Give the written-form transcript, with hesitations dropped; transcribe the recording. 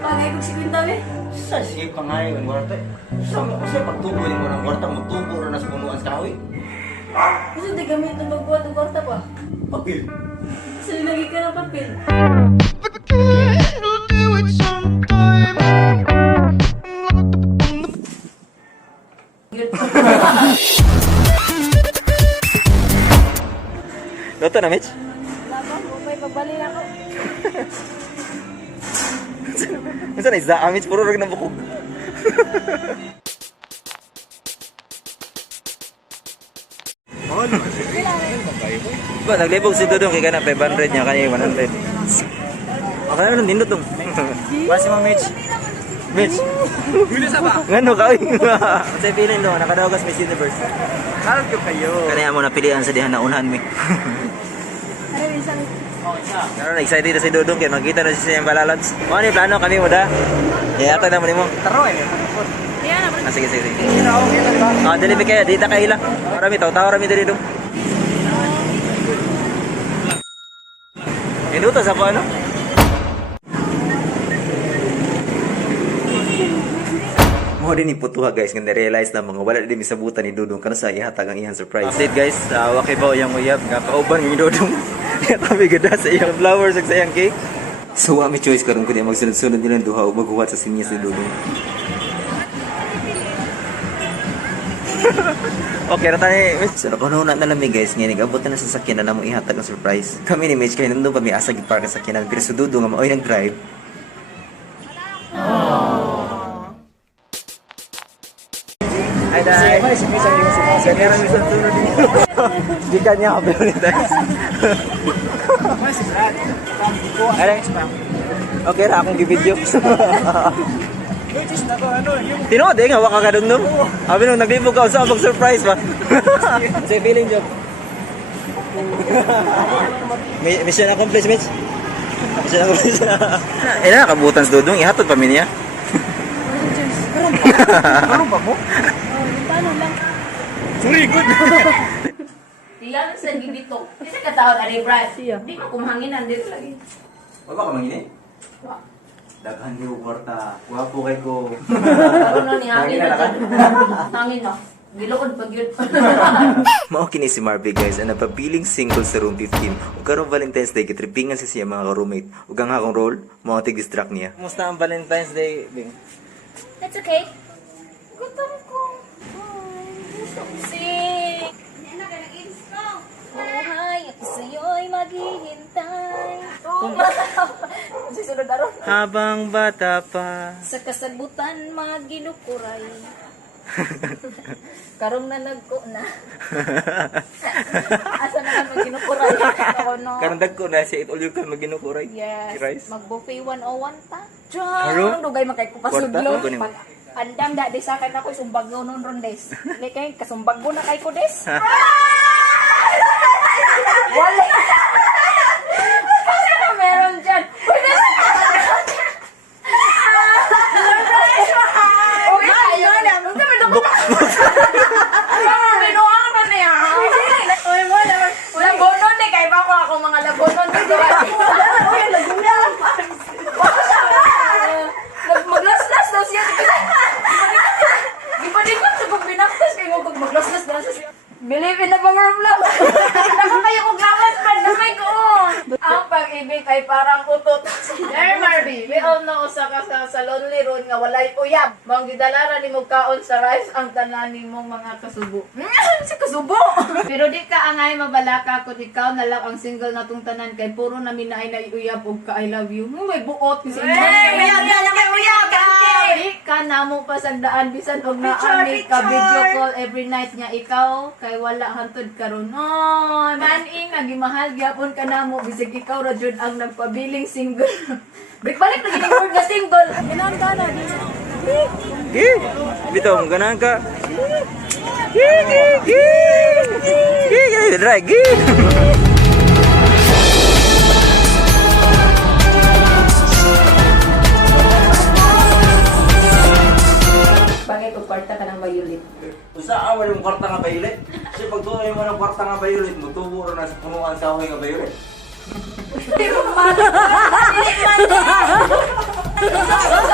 Bagay kong si Quinta, eh. Sa sige pa nga yung kwarta. Sa pagtubo yung mga kwarta, magtubo na sa punuan sa kahoy. Kasi di gamit ng magbuhat ng kwarta pa. Papil. Kasi nilagay ka ng papel. Luto na, Mitch? Labang, may pagbali na ako. Masa na isa, Mitch? Puro rin na bukog. Ba, naglibog si Dudong kaya na 500 niya kanina 100. Akala na lang nindot dong. Basi mo, Mitch. Mitch. Ngano ka? Kasi feeling do, nakadawagas Miss Universe. Harap ko kayo. Kanina mo napilian sa dihan na unahan mi. Ay, isang... Ano na excited na si Dudong kaya makita na siya yung balalods. Ano yung plano kami mo da? Kaya ata na mo nimo. Taro eh. Yan na, Sige, sige. Hindi na ako kita ba? Ah, dili mi kaya dita kay ila. Marami taw rami diri dong. Minuto sa po ano? Mo din iputuha guys nga na-realize na mga wala din misabutan ni Dudong kana sa ihatag ang iyang surprise. Update guys, wakay ba yang uyab nga kauban ni Dudong. Kami gada sa iyang flowers ug sa iyang cake. So wa mi choice karon kundi magsunod-sunod nilang duha ug maghuwat sa sinyas ni Dudong. Okay na tayo. So nakuno na lang mi guys nga nigabot na sa sakyanan na mo ihatag ang surprise. Kami ni Mitch kay nandun pa mi asa gipark sa sakyanan pero sa Dudong nga maoy nag-drive. Ay dai. Ganyan ang isang sunod dito. Di kanya ka prioritize. Ay, okay ra akong gi-video. Tinood eh nga waka ka dun no. Abi nung naglibog ka sa mag-surprise ba. Say feeling job. Mission accomplished, Mitch. Mission accomplished. Eh nakabutan sa Dudong ihatod pa mi niya. Ano ba mo? Paano lang? Sorry, good. Iyan sa gibito. Kasi katawag ari Brad. Siya. Di ko kumahanginan dito lagi. Wala ka mangini? Wa. Daghan di ko kwarta. Wapo kay ko. Karon no ni hangin Hangin na na dyan. Hangin na. Gilukod pag yun. Mao kini si Marvy guys, ang napapiling single sa room 15. Ug karong Valentine's Day gitripingan siya mga ka-roommate. Ug ang akong role, mao tig-distract niya. Kumusta ang Valentine's Day, Bing? That's okay. Gutom ko. Gusto ko sing. Buhay ako sa'yo'y maghihintay. Susunod na ron. Habang bata pa. Sa kasabutan maginukuray. Karong na nagko na. Asa naman maginukuray? Ako no. Karong dagko na siya all you can maginukuray. Yes. Rice. Mag-buffet 101 ta. Haro? Diyan. Dugay makay ko Kwarta? pasudlo. Kunin mo. Pag andam da di sa akin ako isumbag nun ron des. Dili kay kasumbag mo na kay ko des. Wala. Kasi na meron dyan. Pwede na. Okay, ayun na. Huwag kami lukot. Binuang na niya. Uy, mo na. Labonon eh. Kaya ba ako mga labonon dito? Uy, lagunan. Maglaslas daw siya. Gipanikot sa pag binaktas kayo maglaslas daw siya. Believe in the power of love. Naku kayo kong gawas pa. Damay ko. Ang pag-ibig ay parang utot. There, Marby. We all know usa ka sa lonely road nga walay uyab. Mong gidalara ni mo kaon sa rice ang tanan ni mong mga kasubo. Si kasubo. Pero di ka angay mabalaka kung ikaw na lang ang single na tong tanan kay puro namin na ay naiuyab og ka I love you. May buot ni sa inyo. Uyab na kay uyab ka. Di ka namo pasagdaan bisan og naani ka video call every night nga ikaw kay wala hantod karon. Oy, maning nagimahal gyapon ka namo bisag ikaw ra jud ang nagpabiling single. Balik na gini word nga single. Inan ka na di. Gi. Bitong ganang ka. Gi gi gi. Gi gi dry gi. Bagay ko kwarta ka ng violet. Usa awal yung kwarta nga violet. Kasi pag tuloy mo ng kwarta nga violet, mutubo ro na sa punuan sa kahoy nga violet. Pero man. Ano?